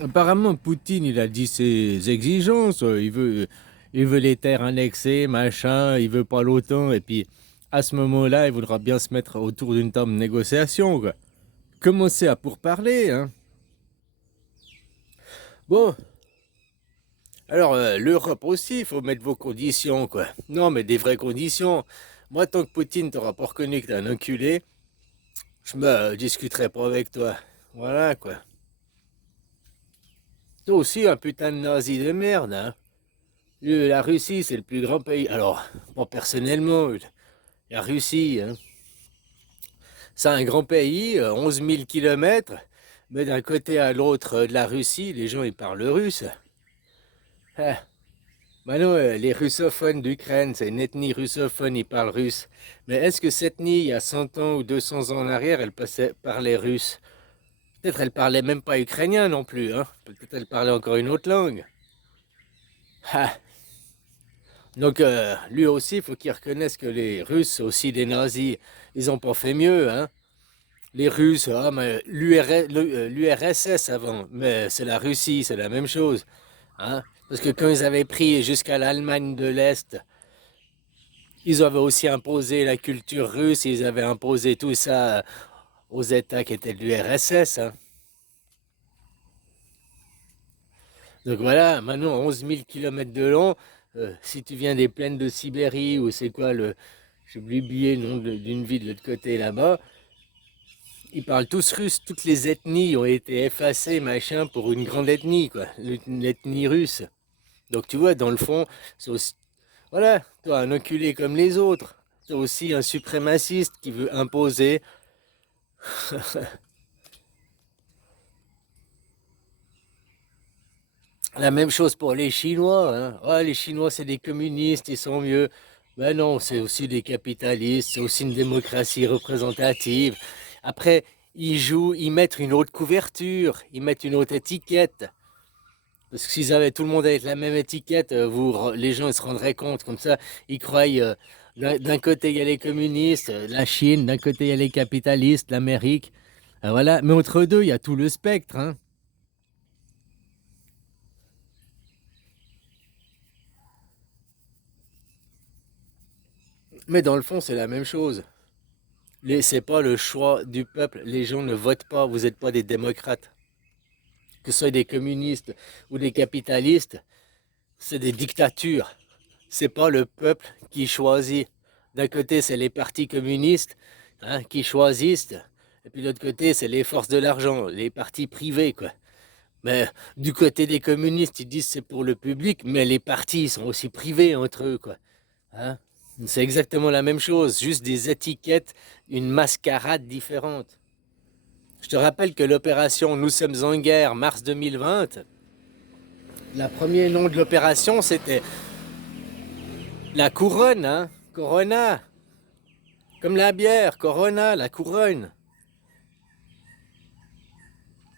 Apparemment, Poutine, il a dit ses exigences. Il veut les terres annexées, machin. Il veut pas l'OTAN. Et puis, à ce moment-là, il voudra bien se mettre autour d'une table de négociation, quoi. Commencer à pourparler, hein. Bon, alors l'Europe aussi, il faut mettre vos conditions, quoi. Non, mais des vraies conditions. Moi, tant que Poutine t'aura pas reconnu que t'es un enculé, je me discuterai pas avec toi. Voilà, quoi. Toi aussi, un putain de nazi de merde, hein. La Russie, c'est le plus grand pays. Alors, moi personnellement, la Russie, hein, c'est un grand pays, 11 000 kilomètres, mais d'un côté à l'autre de la Russie, les gens ils parlent russe. Ah, maintenant, les russophones d'Ukraine, c'est une ethnie russophone, ils parlent russe. Mais est-ce que cette ethnie, il y a 100 ans ou 200 ans en arrière, parlait russe? Peut-être elle parlait même pas ukrainien non plus, hein. Peut-être elle parlait encore une autre langue. Ah, donc lui aussi, il faut qu'il reconnaisse que les Russes, c'est aussi des nazis, ils ont pas fait mieux, hein. Les Russes, ah, mais l'URSS avant, mais c'est la Russie, c'est la même chose, hein. Parce que quand ils avaient pris jusqu'à l'Allemagne de l'Est, ils avaient aussi imposé la culture russe, ils avaient imposé tout ça aux États qui étaient de l'URSS, hein. Donc voilà, maintenant 11 000 kilomètres de long, si tu viens des plaines de Sibérie, ou c'est quoi le... J'ai oublié le nom d'une ville de l'autre côté là-bas, ils parlent tous russe, toutes les ethnies ont été effacées, machin, pour une grande ethnie, quoi, l'ethnie russe. Donc tu vois, dans le fond, c'est aussi, voilà, toi, un enculé comme les autres. C'est aussi un suprémaciste qui veut imposer la même chose pour les Chinois, hein. Ouais, les Chinois, c'est des communistes, ils sont mieux. Ben non, c'est aussi des capitalistes, c'est aussi une démocratie représentative. Après, ils jouent, ils mettent une autre couverture, ils mettent une autre étiquette. Parce que s'ils avaient tout le monde avec la même étiquette, les gens ils se rendraient compte. Comme ça, ils croient d'un côté il y a les communistes, la Chine, d'un côté il y a les capitalistes, l'Amérique. Ah, voilà. Mais entre deux, il y a tout le spectre, hein. Mais dans le fond, c'est la même chose. C'est pas le choix du peuple. Les gens ne votent pas. Vous n'êtes pas des démocrates. Que ce soit des communistes ou des capitalistes, c'est des dictatures. C'est pas le peuple qui choisit. D'un côté, c'est les partis communistes, hein, qui choisissent, et puis de l'autre côté, c'est les forces de l'argent, les partis privés, quoi. Mais du côté des communistes, ils disent c'est pour le public, mais les partis sont aussi privés entre eux, quoi. Hein. C'est exactement la même chose, juste des étiquettes, une mascarade différente. Je te rappelle que l'opération Nous sommes en guerre, mars 2020, le premier nom de l'opération, c'était la couronne, hein, Corona. Comme la bière, Corona, la couronne.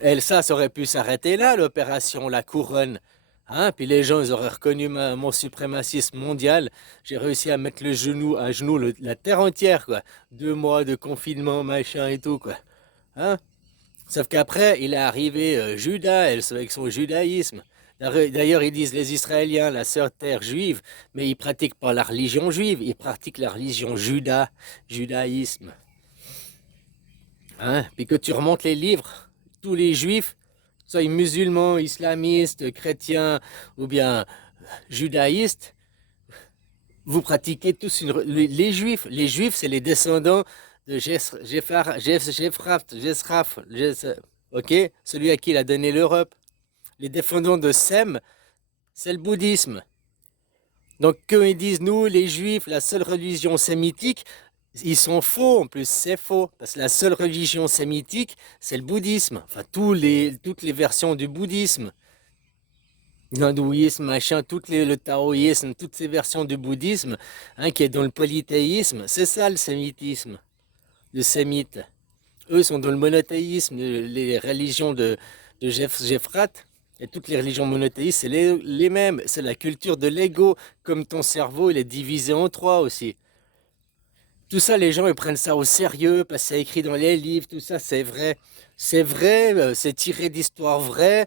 Et ça aurait pu s'arrêter là, l'opération La Couronne. Hein, puis les gens, ils auraient reconnu mon suprémacisme mondial. J'ai réussi à mettre le genou à genoux la terre entière, quoi. 2 mois de confinement, machin et tout, quoi. Hein. Sauf qu'après, il est arrivé Judas, avec son judaïsme. D'ailleurs, ils disent les Israéliens, la sœur terre juive, mais ils pratiquent pas la religion juive, ils pratiquent la religion judaïsme. Hein? Puis que tu remontes les livres, tous les juifs, soit musulmans, islamistes, chrétiens ou bien judaïstes, vous pratiquez tous les juifs. Les juifs, c'est les descendants de ok, celui à qui il a donné l'Europe. Les descendants de Sem, c'est le bouddhisme. Donc quand ils disent nous, les juifs, la seule religion sémitique, ils sont faux en plus, c'est faux. Parce que la seule religion sémitique, c'est le bouddhisme. Enfin, toutes les versions du bouddhisme. L'hindouisme, machin, le taoïsme, toutes ces versions du bouddhisme, hein, qui est dans le polythéisme, c'est ça le sémitisme, le sémite. Eux sont dans le monothéisme, les religions de Jephrat, et toutes les religions monothéistes, c'est les mêmes. C'est la culture de l'ego, comme ton cerveau, il est divisé en trois aussi. Tout ça, les gens, ils prennent ça au sérieux, parce que c'est écrit dans les livres, tout ça, c'est vrai. C'est vrai, c'est tiré d'histoires vraies.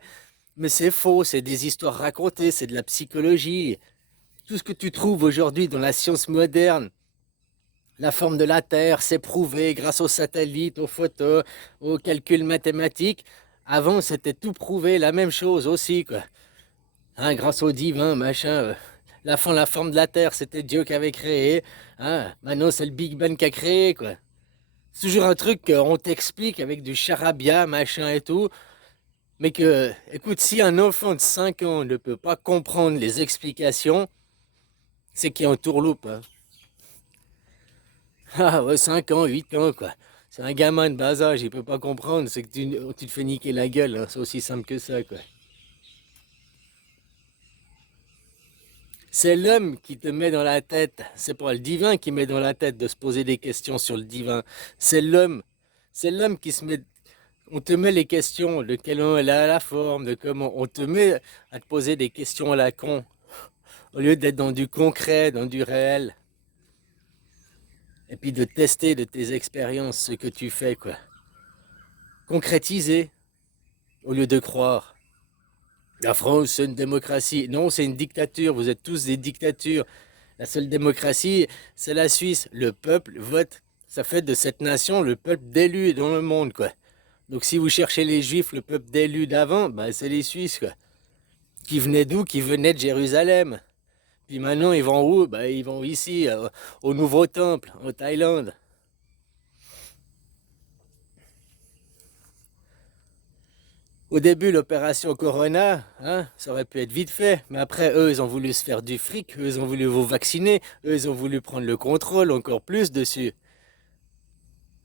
Mais c'est faux, c'est des histoires racontées, c'est de la psychologie. Tout ce que tu trouves aujourd'hui dans la science moderne, la forme de la Terre, c'est prouvé grâce aux satellites, aux photos, aux calculs mathématiques. Avant, c'était tout prouvé, la même chose aussi, quoi. Hein, grâce au divin, machin. La forme de la Terre, c'était Dieu qui avait créé. Hein, maintenant, c'est le Big Bang qui a créé, quoi. C'est toujours un truc qu'on t'explique avec du charabia, machin et tout. Mais que, écoute, si un enfant de 5 ans ne peut pas comprendre les explications, c'est qu'il est en tourloupe, hein. Ah ouais, 5 ans, 8 ans, quoi. C'est un gamin de bas âge, il peut pas comprendre, c'est que tu te fais niquer la gueule, hein. C'est aussi simple que ça, quoi. C'est l'homme qui te met dans la tête, c'est pas le divin qui met dans la tête de se poser des questions sur le divin. C'est l'homme. C'est l'homme qui se met. On te met les questions de quelle elle a la forme, de comment. On te met à te poser des questions à la con, au lieu d'être dans du concret, dans du réel. Et puis de tester de tes expériences ce que tu fais, quoi. Concrétiser, au lieu de croire. La France, c'est une démocratie. Non, c'est une dictature. Vous êtes tous des dictatures. La seule démocratie, c'est la Suisse. Le peuple vote. Ça fait de cette nation le peuple d'élu dans le monde, quoi. Donc si vous cherchez les Juifs, le peuple d'élu d'avant, bah, c'est les Suisses, quoi. Qui venaient d'où? Qui venaient de Jérusalem. Puis maintenant, ils vont où? Bah, ils vont ici, au Nouveau Temple, en Thaïlande. Au début, l'opération Corona, hein, ça aurait pu être vite fait, mais après, eux, ils ont voulu se faire du fric, eux, ils ont voulu vous vacciner, eux, ils ont voulu prendre le contrôle encore plus dessus.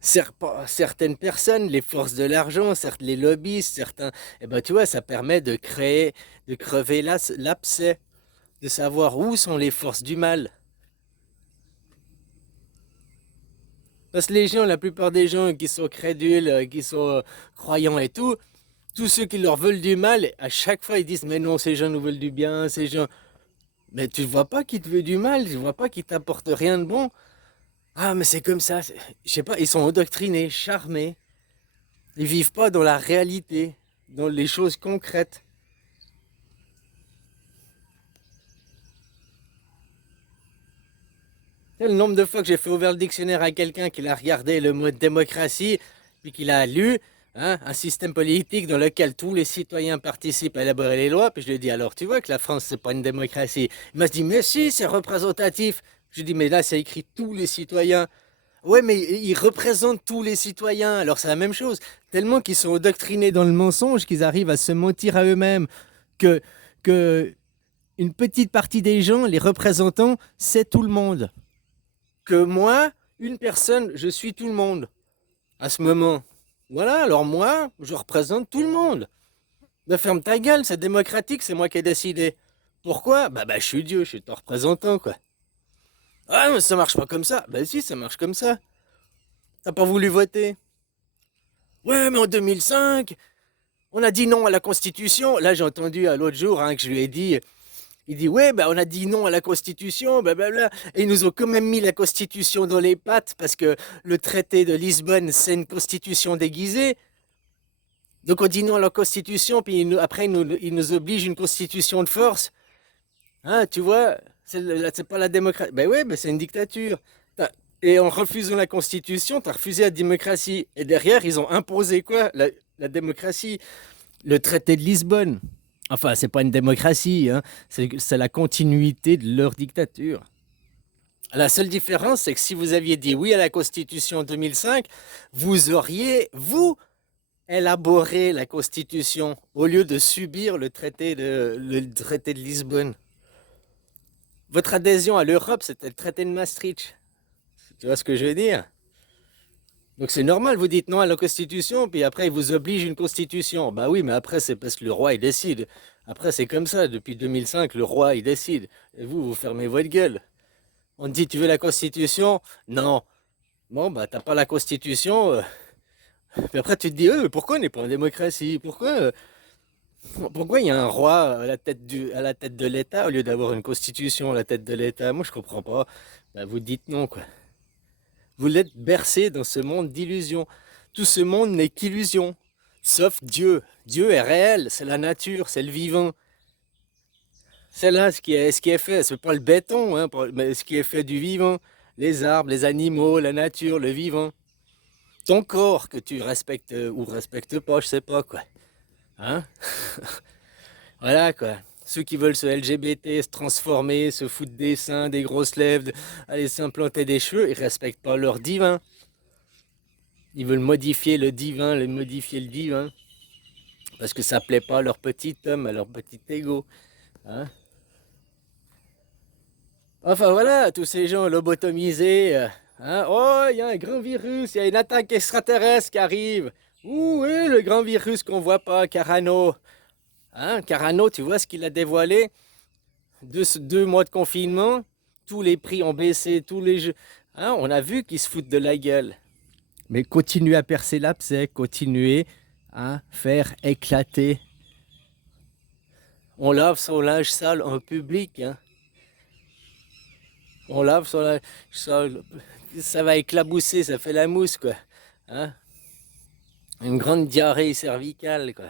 Certaines personnes, les forces de l'argent, certes les lobbyistes, certains, eh ben tu vois, ça permet de créer, de crever l'abcès, de savoir où sont les forces du mal. Parce que les gens, la plupart des gens qui sont crédules, qui sont croyants et tout, tous ceux qui leur veulent du mal, à chaque fois ils disent mais non, ces gens nous veulent du bien, ces gens. Mais tu ne vois pas qu'ils te veulent du mal, tu ne vois pas qu'ils t'apportent rien de bon. Ah mais c'est comme ça, je sais pas, ils sont endoctrinés, charmés. Ils vivent pas dans la réalité, dans les choses concrètes. Tu sais, le nombre de fois que j'ai fait ouvrir le dictionnaire à quelqu'un qui a regardé le mot démocratie, puis qu'il a lu, hein, un système politique dans lequel tous les citoyens participent à élaborer les lois, puis je lui ai dit, alors tu vois que la France, c'est pas une démocratie. Il m'a dit, mais si, c'est représentatif. Je lui ai dit, mais là, c'est écrit tous les citoyens. Ouais, mais ils représentent tous les citoyens, alors c'est la même chose. Tellement qu'ils sont endoctrinés dans le mensonge qu'ils arrivent à se mentir à eux-mêmes que, que une petite partie des gens, les représentants, c'est tout le monde. Que moi, une personne, je suis tout le monde à ce moment. Voilà, alors moi, je représente tout le monde. Ben ferme ta gueule, c'est démocratique, c'est moi qui ai décidé. Pourquoi? Bah je suis Dieu, je suis ton représentant, quoi. Ah, mais ça marche pas comme ça. Bah si, ça marche comme ça. T'as pas voulu voter. Ouais, mais en 2005, on a dit non à la Constitution. Là, j'ai entendu l'autre jour hein, que je lui ai dit, il dit, ouais, bah, on a dit non à la Constitution, blablabla. Et ils nous ont quand même mis la Constitution dans les pattes parce que le traité de Lisbonne, c'est une Constitution déguisée. Donc on dit non à la Constitution, puis après ils nous obligent une Constitution de force. Hein, tu vois, c'est pas la démocratie. Ben ouais, ben c'est une dictature. Et en refusant la Constitution, t'as refusé la démocratie. Et derrière, ils ont imposé quoi? La démocratie. Le traité de Lisbonne. Enfin, c'est pas une démocratie, hein. C'est la continuité de leur dictature. La seule différence, c'est que si vous aviez dit oui à la Constitution en 2005, vous auriez, vous, élaboré la Constitution au lieu de subir le traité de Lisbonne. Votre adhésion à l'Europe, c'était le traité de Maastricht. Tu vois ce que je veux dire? Donc c'est normal, vous dites non à la Constitution, puis après ils vous obligent une Constitution. Bah oui, mais après c'est parce que le roi il décide. Après c'est comme ça, depuis 2005, le roi il décide. Et vous fermez votre gueule. On te dit tu veux la Constitution? Non. Bon bah t'as pas la Constitution. Puis après tu te dis, pourquoi on n'est pas en démocratie? Pourquoi il y a un roi à la tête de l'État au lieu d'avoir une Constitution à la tête de l'État? Moi je comprends pas. Bah, vous dites non quoi. Vous l'êtes bercé dans ce monde d'illusions. Tout ce monde n'est qu'illusion. Sauf Dieu. Dieu est réel, c'est la nature, c'est le vivant. C'est là ce qui est fait, c'est pas le béton, hein, mais ce qui est fait du vivant. Les arbres, les animaux, la nature, le vivant. Ton corps que tu respectes ou respectes pas, je sais pas quoi. Hein? Voilà quoi. Ceux qui veulent se LGBT, se transformer, se foutre des seins, des grosses lèvres, aller s'implanter des cheveux, ils respectent pas leur divin. Ils veulent modifier le divin, modifier le divin. Parce que ça plaît pas à leur petit homme, à leur petit ego. Hein? Enfin voilà, tous ces gens lobotomisés. Hein? Oh, il y a un grand virus, il y a une attaque extraterrestre qui arrive. Ouh, oui, le grand virus qu'on voit pas, Carano. Hein? Carano, tu vois ce qu'il a dévoilé? 2 mois de confinement, tous les prix ont baissé, tous les jeux. Hein? On a vu qu'ils se foutent de la gueule. Mais continuez à percer l'abcès, continuez à faire éclater. On lave son linge sale en public. Hein? On lave son linge sale. Ça va éclabousser, ça fait la mousse, quoi. Hein? Une grande diarrhée cervicale, quoi.